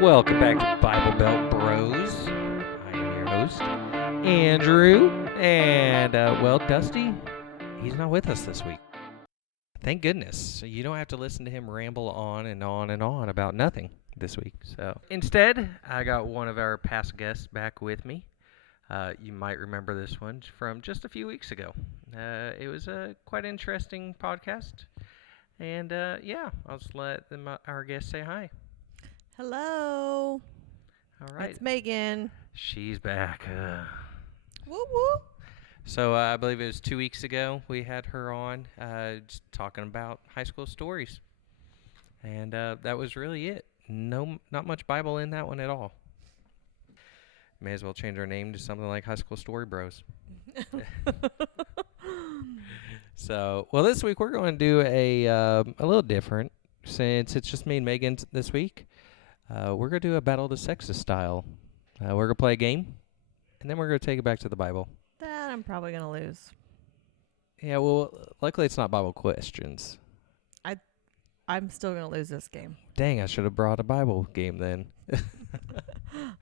Welcome back to Bible Belt Bros. I am your host, Andrew. And, Dusty, he's not with us this week. Thank goodness. So you don't have to listen to him ramble on and on and on about nothing this week. So instead, I got one of our past guests back with me. You might remember this one from just a few weeks ago. It was a quite interesting podcast. And, I'll just let our guest say hi. Hello. All right. It's Megan. She's back. Woo woo. So I believe it was 2 weeks ago we had her on just talking about high school stories. And that was really it. Not much Bible in that one at all. May as well change our name to something like High School Story Bros. So, this week we're going to do a little different. Since it's just me and Megan this week, we're going to do a Battle of the Sexes style. We're going to play a game, and then we're going to take it back to the Bible. That I'm probably going to lose. Yeah, well, luckily it's not Bible questions. I'm still going to lose this game. Dang, I should have brought a Bible game then.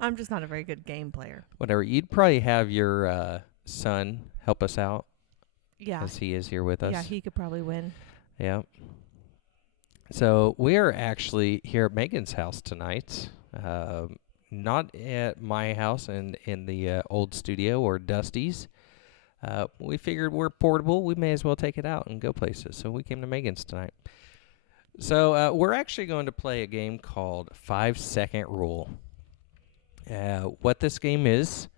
I'm just not a very good game player. Whatever. You'd probably have your son help us out. Yeah. As he is here with us. Yeah, he could probably win. Yeah. So we are actually here at Megan's house tonight. Not at my house and in the old studio or Dusty's. We figured we're portable. We may as well take it out and go places. So we came to Megan's tonight. So we're actually going to play a game called 5-Second Rule. What this game is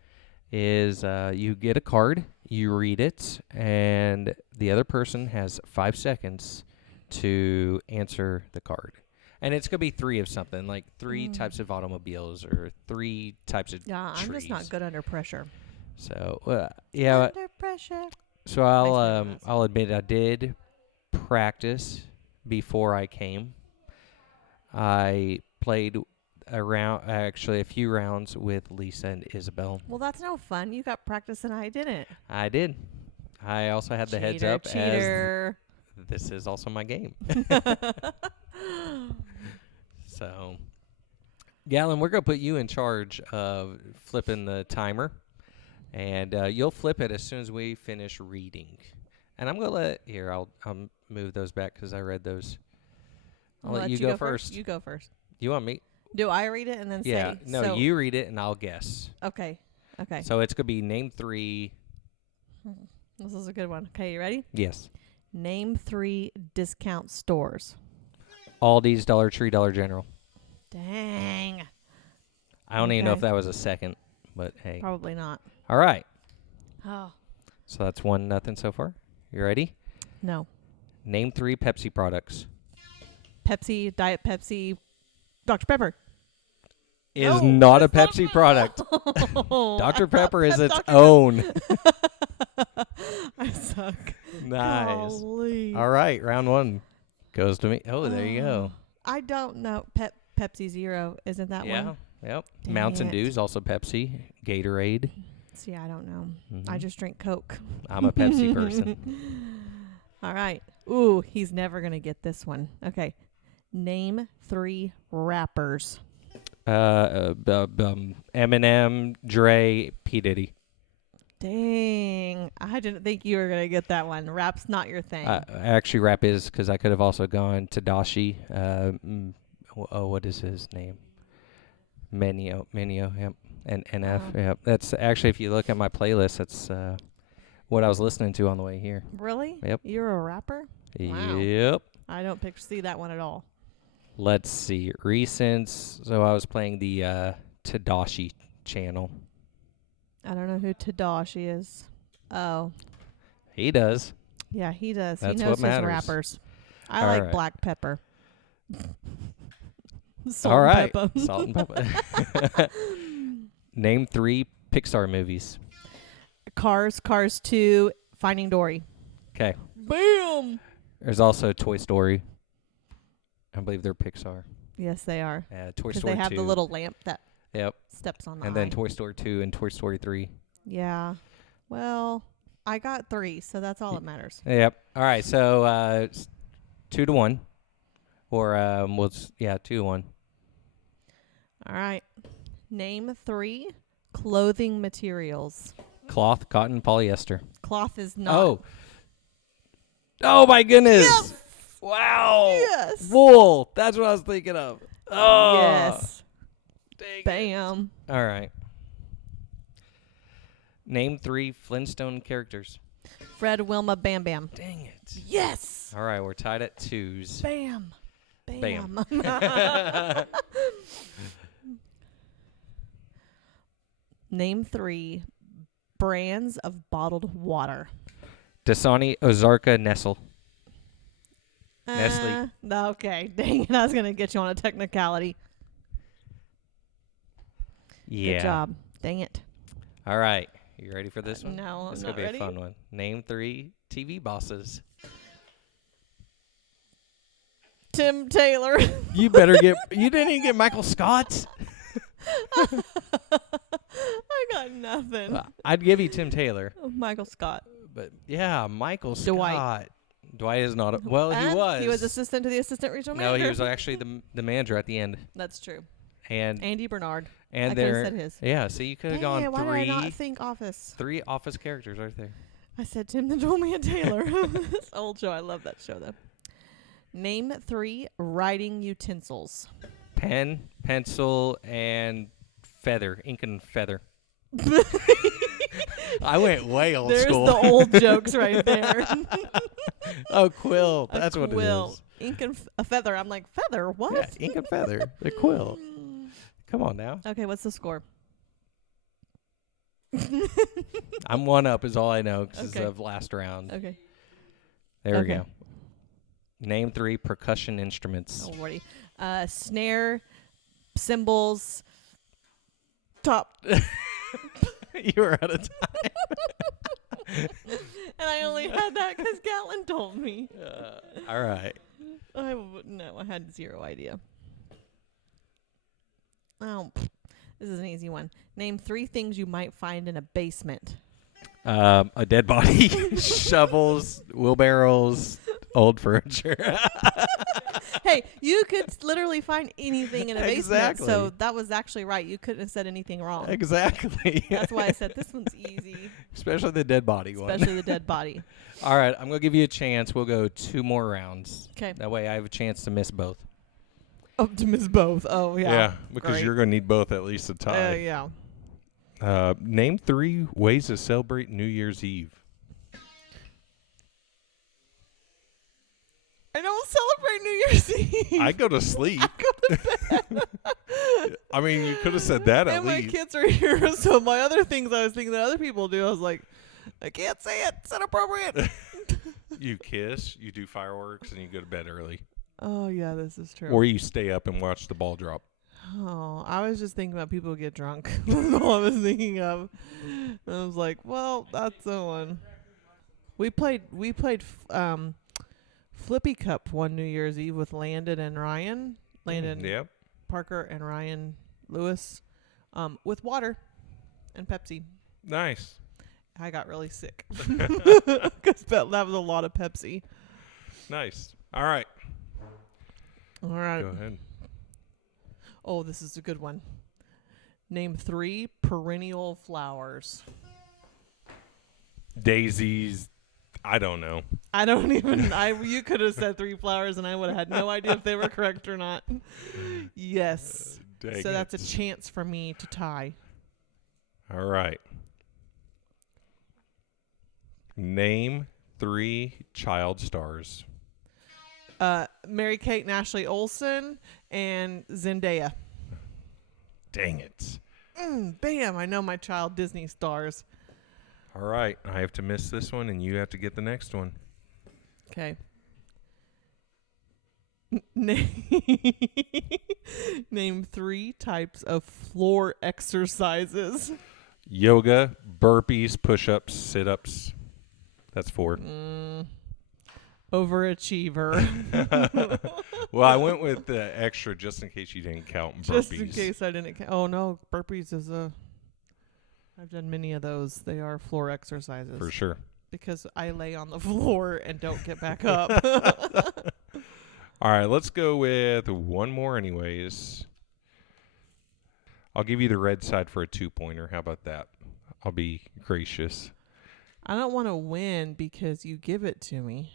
you get a card, you read it, and the other person has 5 seconds to answer the card. And it's going to be 3 of something, like 3 types of automobiles or 3 types of trees. I'm just not good under pressure. So, Under pressure. So I'll admit I did practice before I came. I played a few rounds with Lisa and Isabel. Well, that's no fun. You got practice and I didn't. I did. I also had the heads up Cheater. as this is also my game. So, Galen, we're going to put you in charge of flipping the timer. And you'll flip it as soon as we finish reading. And I'm going to I'll move those back because I read those. I'll let you go first. You go first. You want me? Do I read it and then say? Yeah. No, you read it and I'll guess. Okay. So it's going to be name 3. This is a good one. Okay, you ready? Yes. Name 3 discount stores. Aldi's, Dollar Tree, Dollar General. Dang. I don't even know if that was a second, but hey. Probably not. All right. Oh. So that's 1-0 so far. You ready? No. Name 3 Pepsi products. Pepsi, Diet Pepsi, Dr. Pepper. Is not a Pepsi product. Dr. Pepper is its own. I suck. Nice. Golly. All right, round 1 goes to me. Oh, there you go. I don't know. Pepsi Zero, isn't that one? Yep. Dang Mountain it. Dew's also Pepsi. Gatorade. See, I don't know. Mm-hmm. I just drink Coke. I'm a Pepsi person. All right. Ooh, he's never going to get this one. Okay. Name 3 rappers. Eminem, Dre, P. Diddy. Dang. I didn't think you were going to get that one. Rap's not your thing. Actually, rap is because I could have also gone Tadashi. What is his name? Menio, yep. And NF, yep. That's actually, if you look at my playlist, that's what I was listening to on the way here. Really? Yep. You're a rapper? Wow. Yep. I don't see that one at all. Let's see. Recents. So I was playing the Tadashi channel. I don't know who Tadashi is. Oh. He does. Yeah, he does. That's he knows what matters. his rappers. I All like right. Black Pepper. Salt All and right. pepper. Salt and pepper. Name 3 Pixar movies. Cars 2, Finding Dory. Okay. Bam! There's also Toy Story. I believe they're Pixar. Yes, they are. Toy Story 2. Because they have the little lamp that steps on the And eye. then Toy Story 2 and Toy Story 3. Yeah. Well, I got 3, so that's all that matters. Yep. All right. So 2-1. Or 2-1. All right. Name 3 clothing materials. Cloth, cotton, polyester. Cloth is not. Oh. Oh, my goodness. Yes. Wow. Yes. Wool. That's what I was thinking of. Oh. Yes. Dang it. Bam. All right. Name 3 Flintstone characters. Fred, Wilma, Bam Bam. Dang it. Yes. All right, we're tied at 2s. Bam. Bam. Name 3 brands of bottled water. Dasani, Ozarka, Nestle. Nestle. Okay. Dang it. I was going to get you on a technicality. Yeah. Good job. Dang it. All right. You ready for this one? No, This is I'm going to not be ready. a fun one. Name 3 TV bosses. Tim Taylor. You better get... You didn't even get Michael Scott? I got nothing. I'd give you Tim Taylor. Michael Scott. But, yeah, Michael Dwight. Scott. Dwight is not... Well, he And was. He was assistant to the assistant regional No, manager. he was actually the manager at the end. That's true. And Andy Bernard. and I could've there... said his. Yeah, so you could have gone Dang it, why did I not 3 think Office? 3 Office characters right there. I said Tim the Toolman Taylor. This old show. I love that show, though. Name 3 writing utensils. Pen, pencil, and feather. Ink and feather. I went way old There's school. the old jokes right there. Oh, quill. A That's what quill. it is. Ink and a feather. I'm like, feather? What? Yeah, ink and feather. The quill. Come on now. Okay, what's the score? I'm 1 up is all I know because Okay. of last round. Okay. There we Okay. go. Name 3 percussion instruments. Oh, Lordy. Snare, cymbals, top. You were out of time. And I only had that because Gatlin told me. All right. No, I had 0 idea. Oh, this is an easy one. Name 3 things you might find in a basement. A dead body, shovels, wheelbarrows, old furniture. Hey, you could literally find anything in a basement. Exactly. So that was actually right. You couldn't have said anything wrong. Exactly. That's why I said this one's easy, Especially the dead body one. especially the dead body. All right, I'm going to give you a chance. We'll go 2 more rounds. Okay. That way I have a chance to miss both. Optimus both. Oh, yeah. because Great. you're going to need both at least a tie. Yeah. Name 3 ways to celebrate New Year's Eve. I don't celebrate New Year's Eve. I go to sleep. I mean, you could have said that at And my least. kids are here, so my other things I was thinking that other people do, I was like, I can't say it. It's inappropriate. You kiss, you do fireworks, and you go to bed early. Oh, yeah, this is true. Or you stay up and watch the ball drop. Oh, I was just thinking about people who get drunk. That's all I was thinking of. And I was like, well, that's the one. We played Flippy Cup one New Year's Eve with Landon and Ryan. Landon Yep. Parker and Ryan Lewis, with water and Pepsi. Nice. I got really sick because that was a lot of Pepsi. Nice. All right. All right. Go ahead. Oh, this is a good one. Name 3 perennial flowers. Daisies. I don't know. I don't even. You could have said 3 flowers, and I would have had no idea if they were correct or not. Yes. Dang So that's it. a chance for me to tie. All right. Name 3 child stars. Mary-Kate and Ashley Olsen and Zendaya. Dang it. Bam! I know my child Disney stars. All right. I have to miss this one, and you have to get the next one. Okay. Name 3 types of floor exercises. Yoga, burpees, push-ups, sit-ups. That's 4. Overachiever. Well, I went with the extra just in case you didn't count burpees. Just in case I didn't. Oh no, burpees is I've done many of those. They are floor exercises. For sure. Because I lay on the floor and don't get back up. All right, let's go with one more anyways. I'll give you the red side for a 2-pointer. How about that? I'll be gracious. I don't want to win because you give it to me.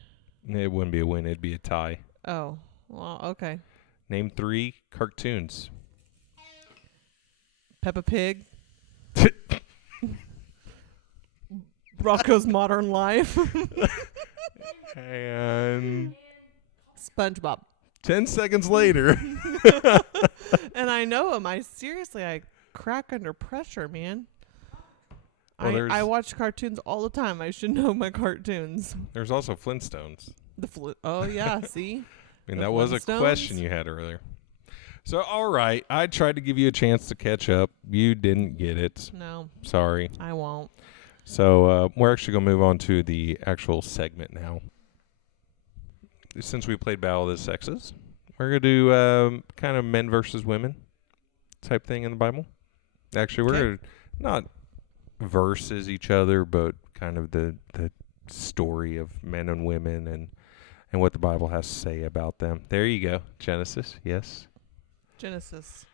It wouldn't be a win. It'd be a tie. Oh, well, okay. Name 3 cartoons. Peppa Pig. Rocco's Modern Life. And SpongeBob. 10 seconds later. And I know him. I crack under pressure, man. Well, I watch cartoons all the time. I should know my cartoons. There's also Flintstones. Oh, yeah, see? I mean, The that was a Flintstones? question you had earlier. So, all right. I tried to give you a chance to catch up. You didn't get it. No, Sorry. I won't. So, we're actually going to move on to the actual segment now. Since we played Battle of the Sexes, we're going to do kind of men versus women type thing in the Bible. Actually, we're going to not versus each other, but kind of the story of men and women and what the Bible has to say about them. There you go. Genesis, yes. Genesis.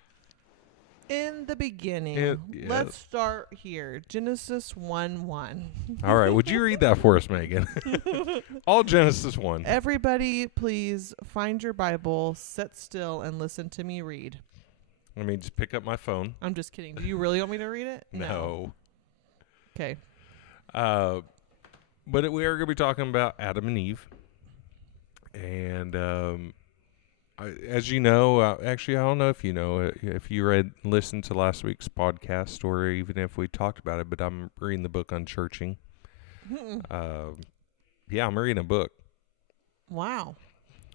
In the beginning. Yes. Let's start here. Genesis 1:1. All right. Would you read that for us, Megan? All Genesis 1. Everybody, please find your Bible, sit still, and listen to me read. Let me just pick up my phone. I'm just kidding. Do you really want me to read it? No. Okay. But we are going to be talking about Adam and Eve. And as you know, actually, I don't know if you know, if you listened to last week's podcast, or even if we talked about it, but I'm reading the book Unchurching. Yeah, I'm reading a book. Wow.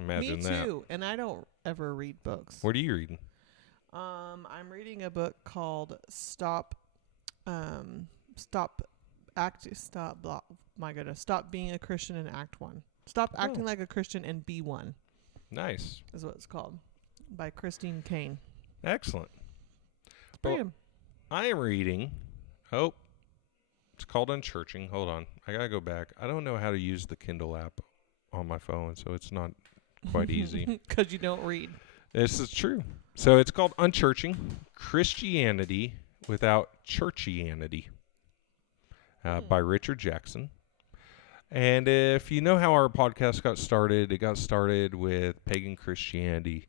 Imagine Me that. too. And I don't ever read books. What are you reading? I'm reading a book called Stop Being a Christian and Act One. Stop Acting Like a Christian and Be One. Nice. Is what it's called. By Christine Kane. Excellent. It's pretty good. I am reading. Oh, it's called Unchurching. Hold on. I got to go back. I don't know how to use the Kindle app on my phone, so it's not quite easy. Because you don't read. This is true. So it's called Unchurching, Christianity Without Churchianity, by Richard Jackson. And if you know how our podcast got started, it got started with pagan Christianity,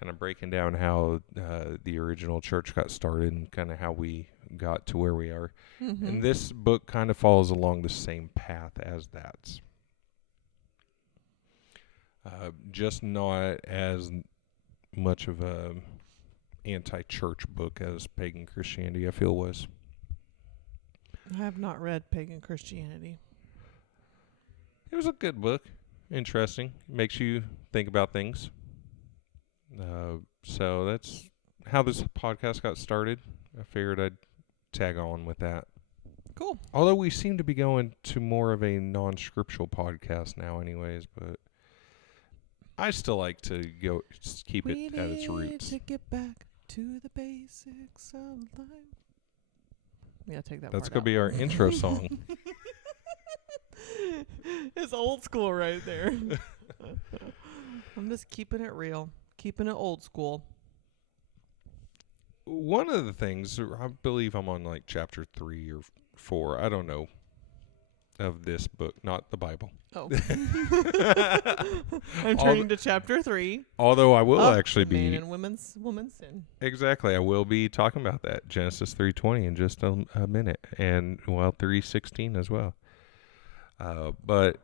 kind of breaking down how the original church got started and kind of how we got to where we are. Mm-hmm. And this book kind of follows along the same path as that. Just not as much of a anti-church book as pagan Christianity, I feel, was. I have not read Pagan Christianity. It was a good book. Interesting. Makes you think about things. So that's how this podcast got started. I figured I'd tag on with that. Cool. Although we seem to be going to more of a non-scriptural podcast now anyways, but I still like to keep it at its roots. To get back to the basics of life. Yeah, take that. That's part going to out. be our intro song. It's old school right there. I'm just keeping it real, keeping it old school. One of the things, I believe I'm on like chapter 3 or 4, I don't know, of this book, not the Bible. Oh. I'm turning to chapter 3. Although I will actually be... Man and woman's sin. Exactly. I will be talking about that. Genesis 3:20 in just a minute. And, 3:16 as well. But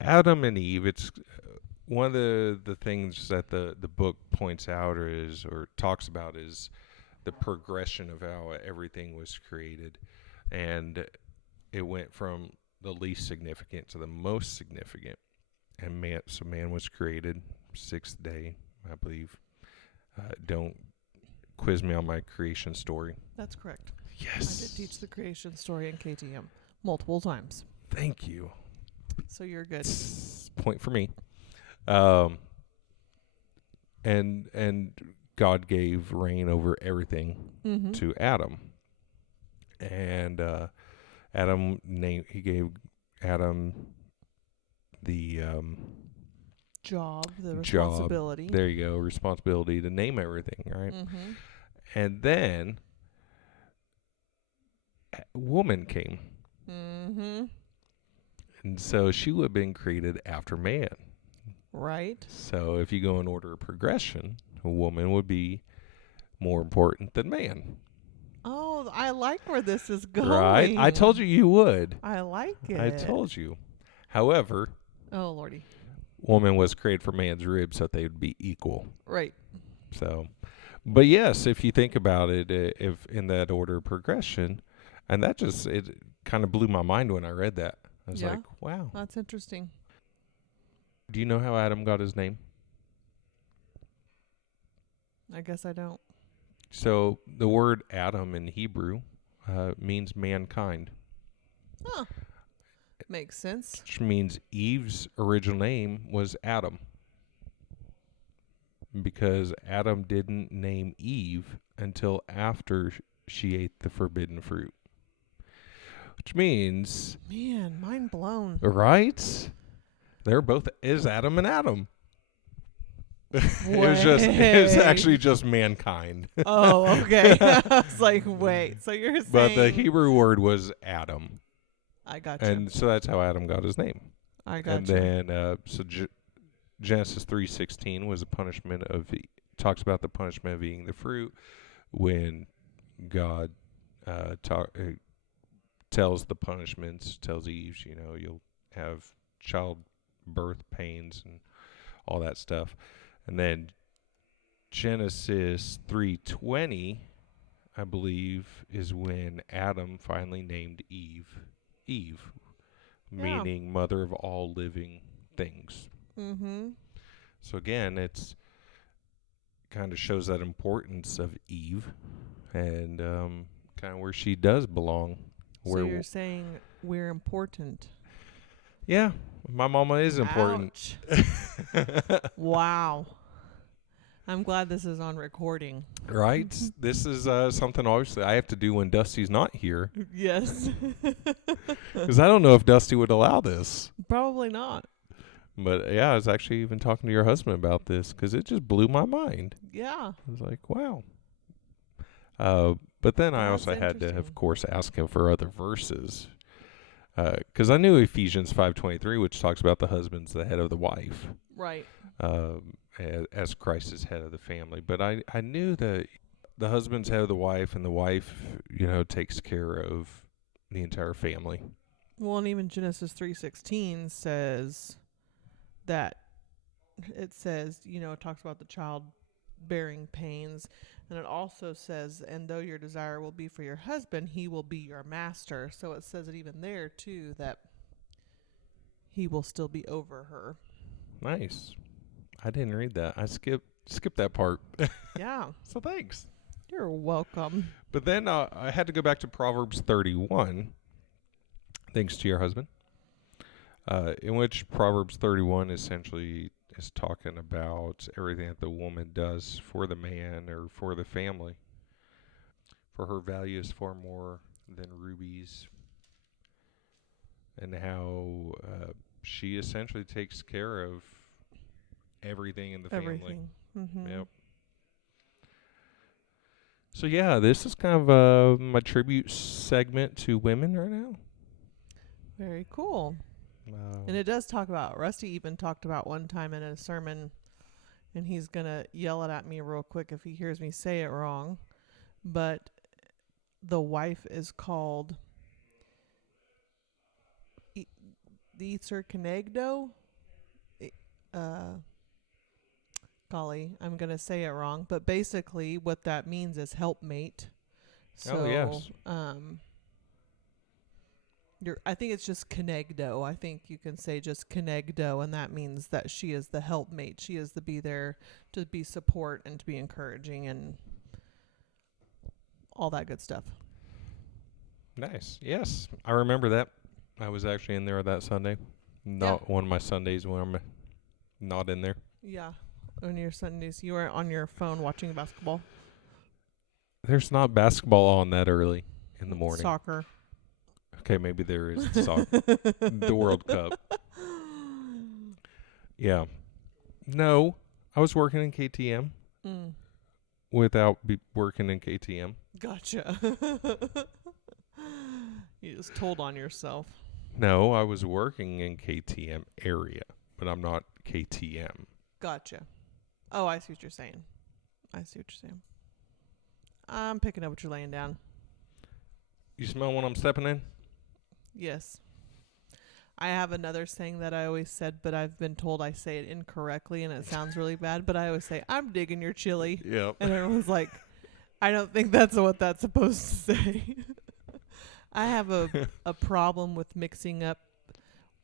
Adam and Eve, it's one of the things that the book points out or talks about is the progression of how everything was created. And it went from the least significant to the most significant. And man was created 6th day, I believe. Don't quiz me on my creation story. That's correct. Yes. I did teach the creation story in KTM multiple times. Thank you. So you're good. Point for me. And God gave reign over everything to Adam. And he gave Adam the the responsibility. There you go, responsibility to name everything, right? Mm-hmm. And then woman came. Mm-hmm. And so she would have been created after man. Right. So if you go in order of progression, a woman would be more important than man. Oh, I like where this is going. Right? I told you would. I like it. I told you. However, Oh, Lordy. woman was created for man's rib so that they would be equal. Right. So, but yes, if you think about it, if in that order of progression, and that just, it kind of blew my mind when I read that. I was like, wow. That's interesting. Do you know how Adam got his name? I guess I don't. So the word Adam in Hebrew means mankind, Huh. Makes sense. which means Eve's original name was Adam, because Adam didn't name Eve until after she ate the forbidden fruit. Which means, Man, mind blown. right? They're both is Adam and Adam. It was actually just mankind. Oh, okay. I was like, wait. So you're saying? But the Hebrew word was Adam, I got you. and so that's how Adam got his name. I got And you. then Genesis 3:16 was a punishment of talks about the punishment of eating the fruit when God tells the punishments, tells Eve, you'll have childbirth pains and all that stuff. And then Genesis 3:20, I believe, is when Adam finally named Eve, Yeah. meaning mother of all living things. Mm-hmm. So again, it's kind of shows that importance of Eve and kind of where she does belong. So you're saying we're important. Yeah, my mama is important. Ouch. Wow. I'm glad this is on recording. Right? This is something obviously I have to do when Dusty's not here, Yes. because I don't know if Dusty would allow this. Probably not. But yeah, I was actually even talking to your husband about this because it just blew my mind. Yeah. I was like, wow. But then I That's also had to, of interesting. course, ask him for other verses. Because I knew Ephesians 5:23, which talks about the husband's the head of the wife, Right. as Christ is head of the family. But I knew that the husband's head of the wife, and the wife, takes care of the entire family. Well, and even Genesis 3:16 says that it says, it talks about the childbearing pains. And it also says, and though your desire will be for your husband, he will be your master. So it says it even there, too, that he will still be over her. Nice. I didn't read that. I skipped that part. Yeah. So thanks. You're welcome. But then I had to go back to Proverbs 31, thanks to your husband, in which Proverbs 31 essentially is talking about everything that the woman does for the man or for the family. For her value is far more than rubies, and how she essentially takes care of everything in the family. Everything. Mm-hmm. Yep. So yeah, this is kind of my tribute segment to women right now. Very cool. And it does talk about, Rusty even talked about one time in a sermon, and he's going to yell it at me real quick if he hears me say it wrong, but the wife is called Ether Kenegdo. Golly, I'm going to say it wrong, but basically what that means is helpmate. So, yes. I think it's just Kenegdo. I think you can say just Kenegdo, and that means that she is the helpmate. She is to be there to be support and to be encouraging and all that good stuff. Nice. Yes, I remember that. I was actually in there that Sunday. Not one of my Sundays when I'm not in there. Yeah. On your Sundays, you were on your phone watching basketball. There's not basketball on that early in the morning. Soccer. Okay, maybe there is the World Cup. Yeah. No, I was working in KTM without working in KTM. Gotcha. You just told on yourself. No, I was working in KTM area, but I'm not KTM. Gotcha. Oh, I see what you're saying. I'm picking up what you're laying down. You smell when I'm stepping in? Yes. I have another saying that I always said, but I've been told I say it incorrectly and it sounds really bad, but I always say, I'm digging your chili. Yep. And everyone's like, I don't think that's what that's supposed to say. I have a problem with mixing up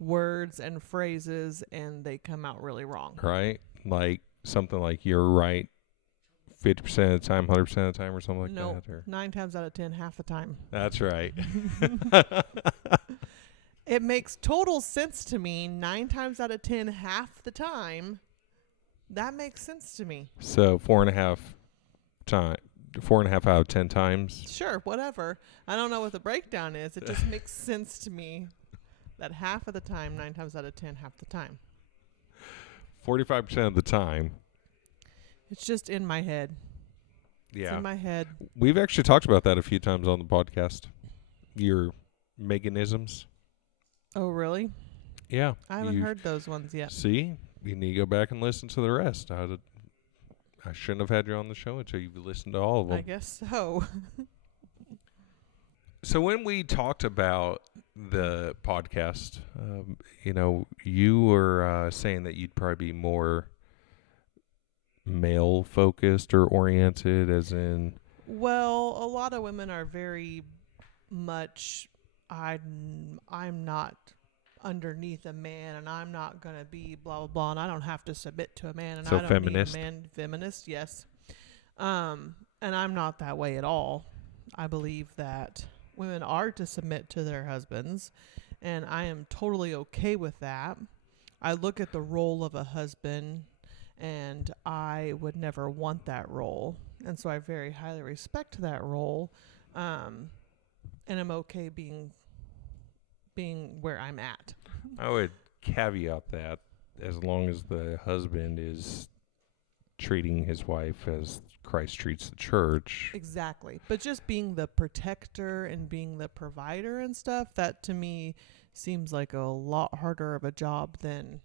words and phrases, and they come out really wrong. Right? Like something like you're right 50% of the time, 100% of the time, or something like No, that? Or? 9 times out of 10, half the time. That's right. It makes total sense to me. 9 times out of 10, half the time. That makes sense to me. So 4.5 out of 10 times. Sure, whatever. I don't know what the breakdown is. It just makes sense to me that half of the time, 9 times out of 10, half the time. 45% of the time. It's just in my head. Yeah. It's in my head. We've actually talked about that a few times on the podcast. Your Meganisms. Oh, really? Yeah. I haven't heard those ones yet. See? You need to go back and listen to the rest. I shouldn't have had you on the show until you've listened to all of them. I guess so. So when we talked about the podcast, you were saying that you'd probably be more male-focused or oriented, as in... Well, a lot of women are very much, I'm not underneath a man, and I'm not going to be blah, blah, blah, and I don't have to submit to a man, and So I don't feminist. need a man. Feminist, yes. And I'm not that way at all. I believe that women are to submit to their husbands, and I am totally okay with that. I look at the role of a husband, and I would never want that role. And so I very highly respect that role. And I'm okay being where I'm at. I would caveat that as long as the husband is treating his wife as Christ treats the church. Exactly. But just being the protector and being the provider and stuff, that to me seems like a lot harder of a job than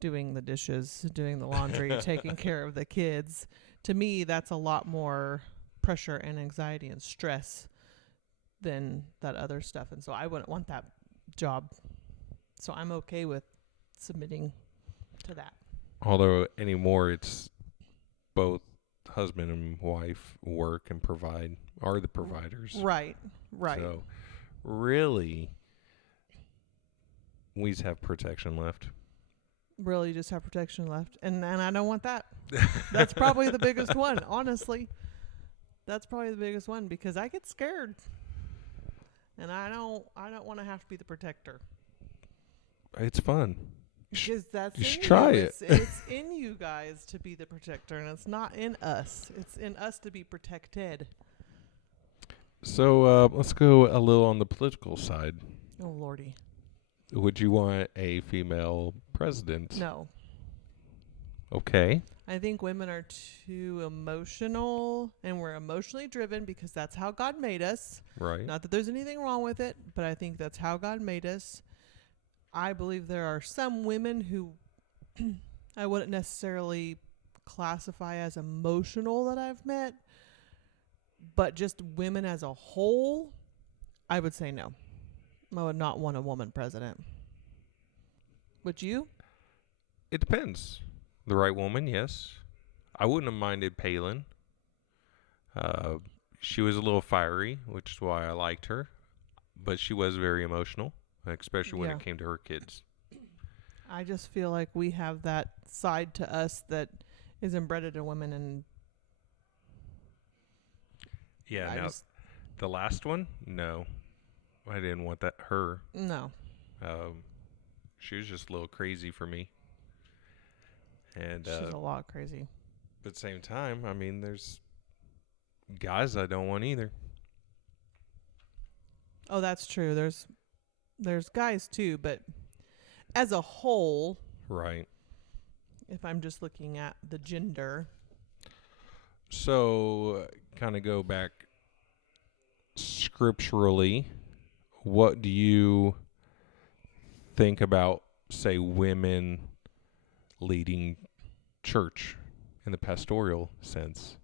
doing the dishes, doing the laundry, taking care of the kids. To me, that's a lot more pressure and anxiety and stress than that other stuff. And so I wouldn't want that job. So I'm okay with submitting to that. Although anymore it's both husband and wife work and provide, are the providers. Right. So really, we just have protection left. Really just have protection left. And I don't want that. That's probably the biggest one, honestly. That's probably the biggest one because I get scared. And I don't want to have to be the protector. It's fun. Because that's you in should you. try it. It's in you guys to be the protector, and it's not in us. It's in us to be protected. So let's go a little on the political side. Oh, Lordy. Would you want a female president? No. Okay. I think women are too emotional, and we're emotionally driven because that's how God made us. Right. Not that there's anything wrong with it, but I think that's how God made us. I believe there are some women who I wouldn't necessarily classify as emotional that I've met, but just women as a whole, I would say no. I would not want a woman president. Would you? It depends. The right woman, yes. I wouldn't have minded Palin. She was a little fiery, which is why I liked her. But she was very emotional, especially when it came to her kids. I just feel like we have that side to us that is embedded in women. And yeah, the last one, no. I didn't want that. Her. No. She was just a little crazy for me. And she's a lot crazy. But at the same time, I mean, there's guys I don't want either. Oh, that's true. There's guys too, but as a whole, right. If I'm just looking at the gender. So, kind of go back scripturally. what do you think about, say, women leading church in the pastoral sense?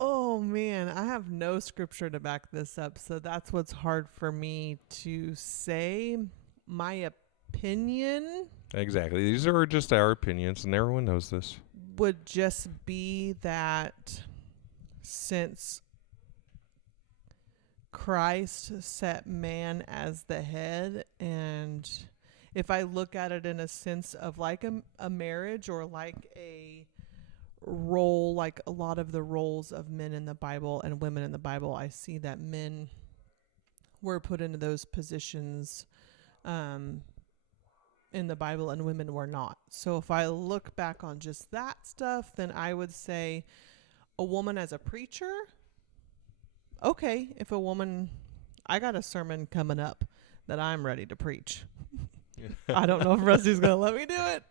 Oh man, I have no scripture to back this up, so that's what's hard for me to say. My opinion Exactly. These are just our opinions, and everyone knows this. would just be that since Christ set man as the head, and if I look at it in a sense of like a marriage or like a role, like a lot of the roles of men in the Bible and women in the Bible, I see that men were put into those positions in the Bible and women were not. So if I look back on just that stuff, then I would say a woman as a preacher. Okay, if a woman, I got a sermon coming up that I'm ready to preach. I don't know if Rusty's going to let me do it,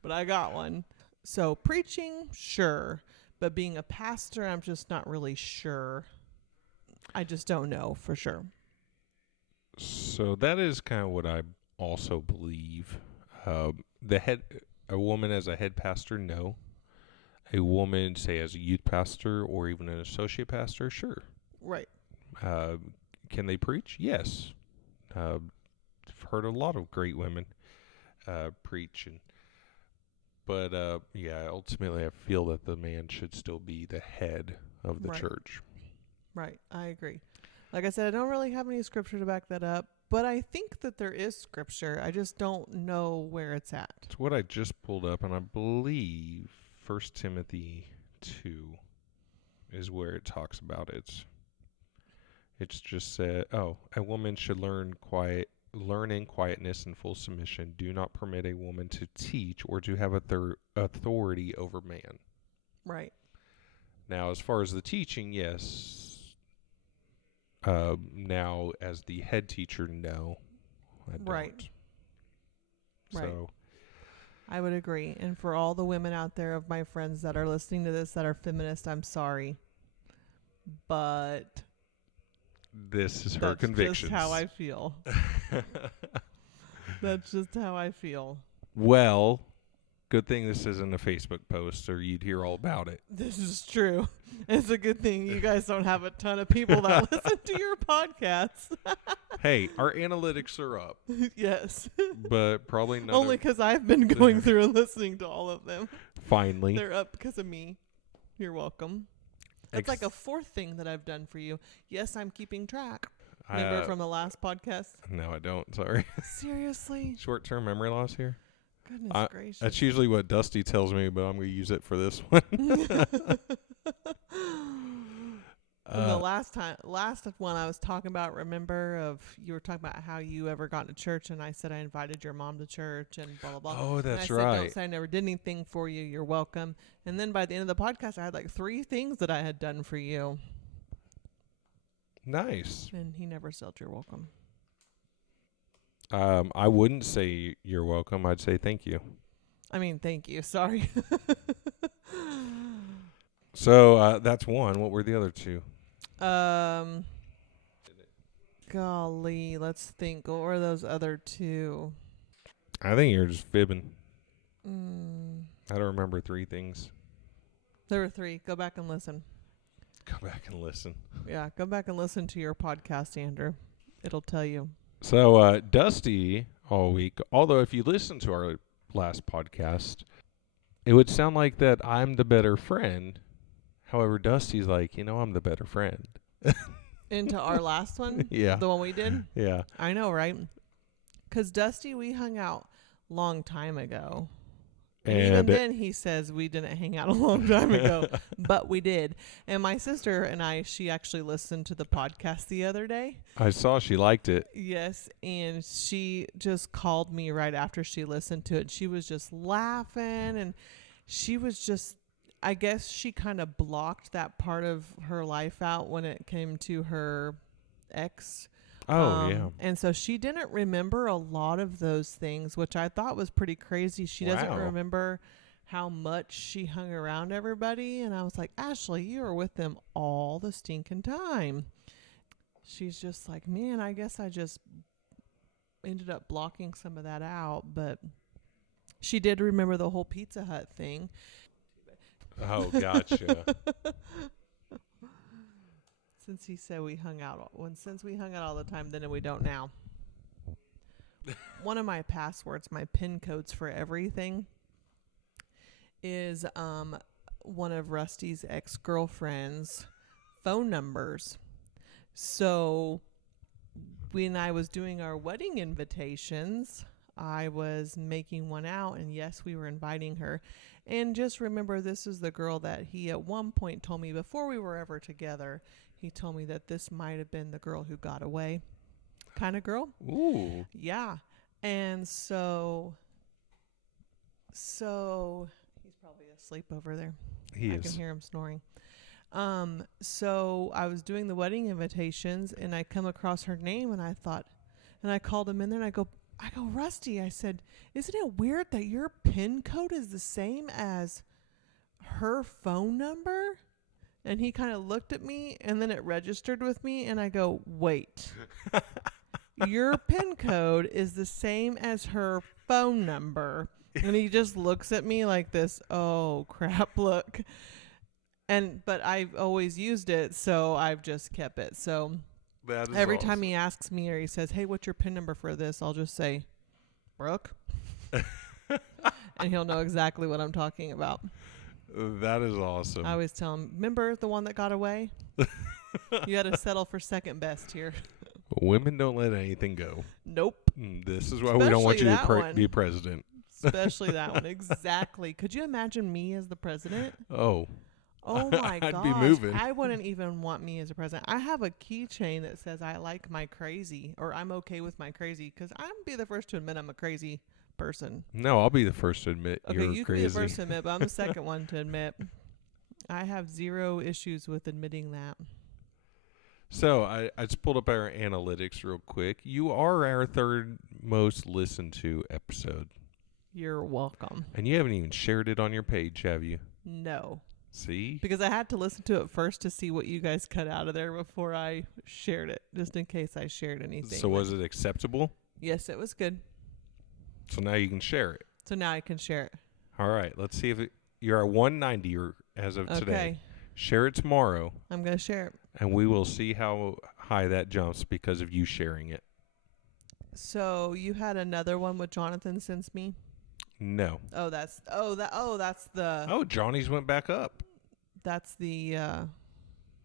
but I got one. So preaching, sure. But being a pastor, I'm just not really sure. I just don't know for sure. So that is kind of what I also believe. A woman as a head pastor, no. A woman, say, as a youth pastor or even an associate pastor, sure. Right. Can they preach? Yes. I've heard a lot of great women preach, but ultimately I feel that the man should still be the head of the Right. church. Right. I agree. Like I said, I don't really have any scripture to back that up, but I think that there is scripture. I just don't know where it's at. It's what I just pulled up, and I believe 1 Timothy 2 is where it talks about it. It's just said, a woman should learn in quietness and full submission. Do not permit a woman to teach or to have authority over man. Right. Now, as far as the teaching, yes. Now, as the head teacher, no, I don't. Right. So, I would agree. And for all the women out there of my friends that are listening to this that are feminist, I'm sorry. But this is her that's convictions. just how I feel. That's just how I feel. Well, good thing this isn't a Facebook post, or you'd hear all about it. This is true. It's a good thing you guys don't have a ton of people that listen to your podcasts. Hey, our analytics are up, Yes. but probably not. Only because I've been going through and listening to all of them. Finally. They're up because of me. You're welcome. That's like a fourth thing that I've done for you. Yes, I'm keeping track. Remember from the last podcast? No, I don't. Sorry. Seriously? Short-term memory loss here? Goodness gracious. That's usually what Dusty tells me, but I'm going to use it for this one. The last one I was talking about, remember, you were talking about how you ever got to church, and I said I invited your mom to church and blah, blah, blah. Oh, that's and I said, right. don't say I never did anything for you. You're welcome. And then by the end of the podcast, I had like 3 things that I had done for you. Nice. And he never said you're welcome. I wouldn't say you're welcome. I'd say thank you. I mean, thank you. Sorry. So that's one. What were the other 2? Golly, let's think. What were those other 2? I think you're just fibbing. I I don't remember 3 things. There were 3. Go back and listen. Go back and listen. Yeah, go back and listen to your podcast, Andrew. It'll tell you. So Dusty all week, although if you listen to our last podcast, it would sound like that I'm the better friend. However, Dusty's like, I'm the better friend. Into our last one? Yeah. The one we did? Yeah. I know, right? Because Dusty, we hung out long time ago. And even then, he says we didn't hang out a long time ago, but we did. And my sister and she actually listened to the podcast the other day. I saw she liked it. Yes, and she just called me right after she listened to it. She was just laughing, and she was just, I guess she kind of blocked that part of her life out when it came to her ex. Oh, yeah. And so she didn't remember a lot of those things, which I thought was pretty crazy. She doesn't remember how much she hung around everybody. And I was like, Ashley, you were with them all the stinking time. she's just like, man, I guess I just ended up blocking some of that out. But she did remember the whole Pizza Hut thing. Oh, gotcha. Since he said we hung out, since we hung out all the time, then we don't now. One of my passwords, my PIN codes for everything, is one of Rusty's ex-girlfriend's phone numbers. So when I was doing our wedding invitations, I was making one out, and yes, we were inviting her. And just remember, this is the girl that he at one point told me before we were ever together. He told me that this might have been the girl who got away kind of girl. Ooh. Yeah. And so he's probably asleep over there. He I is. can hear him snoring. So I was doing the wedding invitations, and I come across her name, and I thought, and I called him in there, and I go, Rusty, I said, isn't it weird that your PIN code is the same as her phone number? And he kind of looked at me, and then it registered with me, and I go, wait. Your PIN code is the same as her phone number. And he just looks at me like this, oh, crap, look. But I've always used it, so I've just kept it. So That is every awesome. time he asks me or he says, hey, what's your PIN number for this? I'll just say, Brooke. And he'll know exactly what I'm talking about. That is awesome. I always tell him, remember the one that got away? You had to settle for second best here. Women don't let anything go. Nope. This is why we don't want you Especially to that one. be president. Especially that one. Exactly. Could you imagine me as the president? Oh. Oh my gosh. I'd be moving. I wouldn't even want me as a president. I have a keychain that says I like my crazy, or I'm okay with my crazy, because I'm be the first to admit I'm a crazy person. No, I'll be the first to admit Okay, you're you crazy. can be the first to admit, but I'm the second one to admit. I have zero issues with admitting that. So I just pulled up our analytics real quick. You are our third most listened to episode. You're welcome. And you haven't even shared it on your page, have you? No. See? Because I had to listen to it first to see what you guys cut out of there before I shared it, just in case I shared anything. So was it acceptable? Yes, it was good. So now you can share it. So now I can share it. All right. Let's see if you're at 190 as of today. Okay. Share it tomorrow, I'm going to share it. and we will see how high that jumps because of you sharing it. So you had another one with Jonathan since me? No. That's the Oh, Johnny's went back up. that's the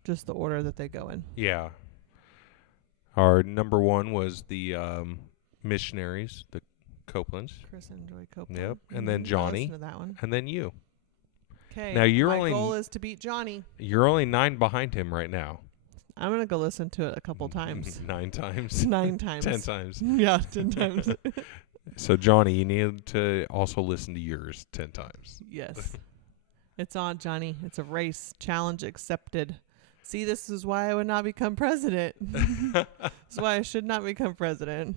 just the order that they go in. Yeah. Our number one was the missionaries, the Copelands. Chris and Joy Copeland. Yep. And then I Johnny. listened to that one. And then you. Okay. Now you're my only- goal is to beat Johnny. You're only 9 behind him right now. I'm going to go listen to it a couple times. 9 times. 9 times. 10 times. Yeah, 10 times. So, Johnny, you need to also listen to yours 10 times. Yes. It's on, Johnny. It's a race. Challenge accepted. See, this is why I would not become president. This is why I should not become president.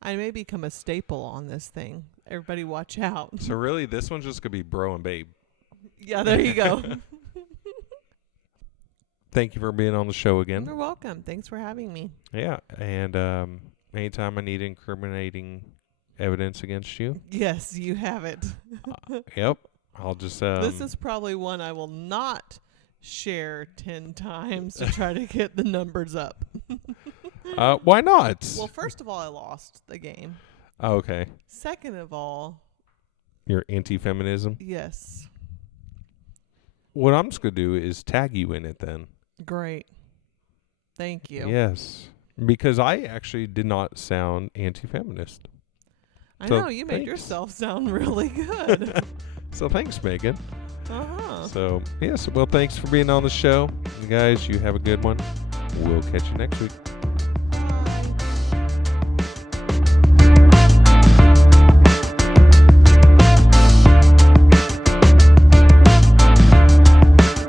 I may become a staple on this thing. Everybody watch out. So, really, this one's just going to be bro and babe. Yeah, there you go. Thank you for being on the show again. You're welcome. Thanks for having me. Yeah. And anytime I need incriminating evidence against you, Yes, you have it. yep, I'll just. This is probably one I will not share 10 times to try to get the numbers up. Why not? Well, first of all, I lost the game. Oh, okay. Second of all, Your anti-feminism. yes. What I'm just going to do is tag you in it then. Great. Thank you. Yes. Because I actually did not sound anti-feminist. I So, know, you made thanks. yourself sound really good. So thanks, Megan. Uh-huh. So, yes. Well, thanks for being on the show. You guys, you have a good one. We'll catch you next week.